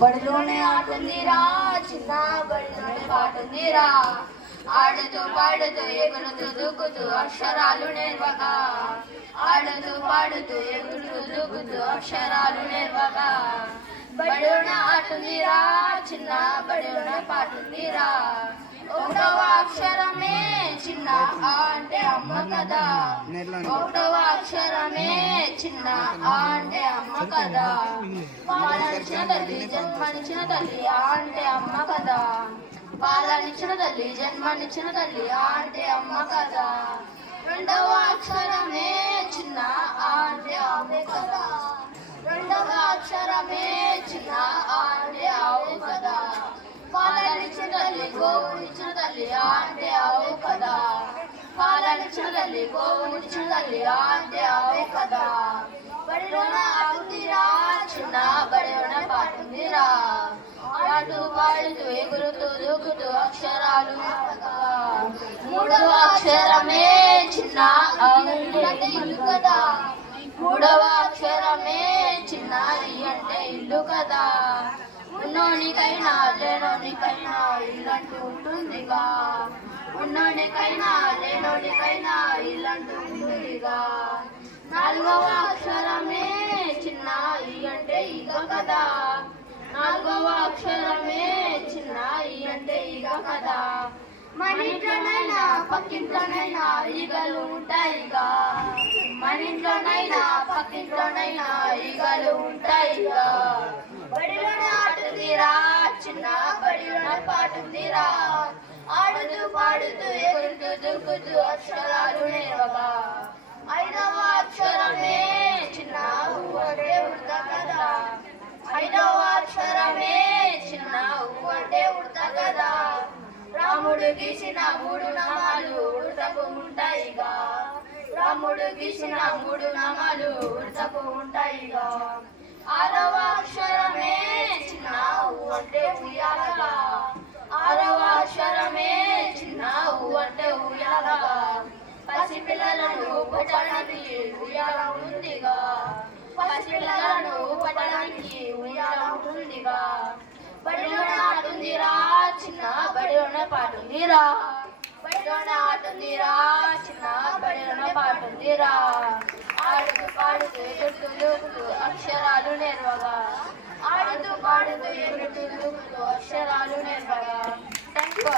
బడిలోనే ఆటుందిరా చిన్న బడిలోనే పాటుందిరా ఆడుతూ పాడుతూ ఎగురుతూ దూకుతూ అక్షరాలు నేర్వగా ఆడుతూ పాడుతూ ఎగురుతూ దూకుతూ అక్షరాలు నేర్వగా బడిలోనే ఆటుందిరా చిన్న బడిలోనే పాటుందిరా ఒకటవ అక్షరమే చిన్న ఆ అంటే అమ్మ కదా ఒకటవ అక్షరమే చిన్న ఆ అంటే అమ్మ కదా పాలనిచ్చిన తల్లి జన్మనిచ్చిన తల్లి ఆ అంటే అమ్మ కదా పాలనిచ్చిన తల్లి జన్మనిచ్చిన తల్లి ఆ అంటే అమ్మ కదా రెండవ అక్షరమే చిన్న ఆ అంటే ఆవు కదా రెండవ అక్షరమే చిన్న ఆ అంటే ఆవు కదా పాలనిచ్చిన తల్లి గోవునిచ్చిన తల్లి ఆ అంటే ఆవు కదా పాలనిచ్చిన తల్లి గోవునిచ్చిన తల్లి ఆ అంటే ఆవు కదా బడిలోన ఆడుతుందిరా చిన్న బడిలోన పాడుతుందిరా ఆడుతూ పాడుతూ ఎగురుతూ దూకుతూ అక్షరాలు మూడవ అక్షరమే చిన్న ఇల్లు కదా మూడవ అక్షరమే చిన్న అంటే ఇల్లు కదా ఉన్నోనికైనా లేనోనికైనా ఇల్లంటూ ఉంటుందిగా ఉన్నోనికైనా లేనోనికైనా ఇల్లంటూ ఉంటుందిగా నాలుగవ అక్షరమే చిన్న అంటే ఇగ కదా నాలుగవ అక్షరమే చిన్న అంటే ఇగ కదా మన ఇంట్లోనైనా పక్కింట్లోనైనా ఈగలు ఉంటాయిగా మన ఇంట్లోనైనా పక్కింట్లోనైనా ఈగలు ఉంటాయిగా బడిలోనే ఆటుందిరా చిన్న బడిలోనే పాటుందిరా ఆడుతూ పాడుతూ ఎగురుతూ దూకుతూ అక్షరాలు నేర్వగా ఐదవ అక్షరమే చిన్న అంటే ఉడత కదా ఐదవ అక్షరమే చిన్న అంటే ఉడత కదా రాముడు గీసిన మూడు నామాలు ఉడతకు ఉంటాయిగా రాముడు గీసిన మూడు నామాలు ఉడతకు ఉంటాయిగా ఆరవ అక్షరమే చిన్న అంటే ఉయ్యాలగా ఆరవ అక్షరమే చిన్న అంటే ఉయ్యాలగా పసిపిల్లలను పట్టడానికి ఉయ్యాల ఉందిగా పసిపిల్లలను పట్టడానికి ఉయ్యాల ఉందిగా బడిలోనే ఆటుందిరా చిన్న బడిలోనే పాటుందిరా బడిలోనే ఆటుందిరా చిన్న బడిలోనే పాటుందిరా ఆడుతూ పాడుతూ ఎగురుతూ దూకుతూ అక్షరాలు నేర్వగా ఆడుతూ పాడుతూ ఎగురుతూ దూకుతూ అక్షరాలు నేర్వగా థ్యాంక్ యూ.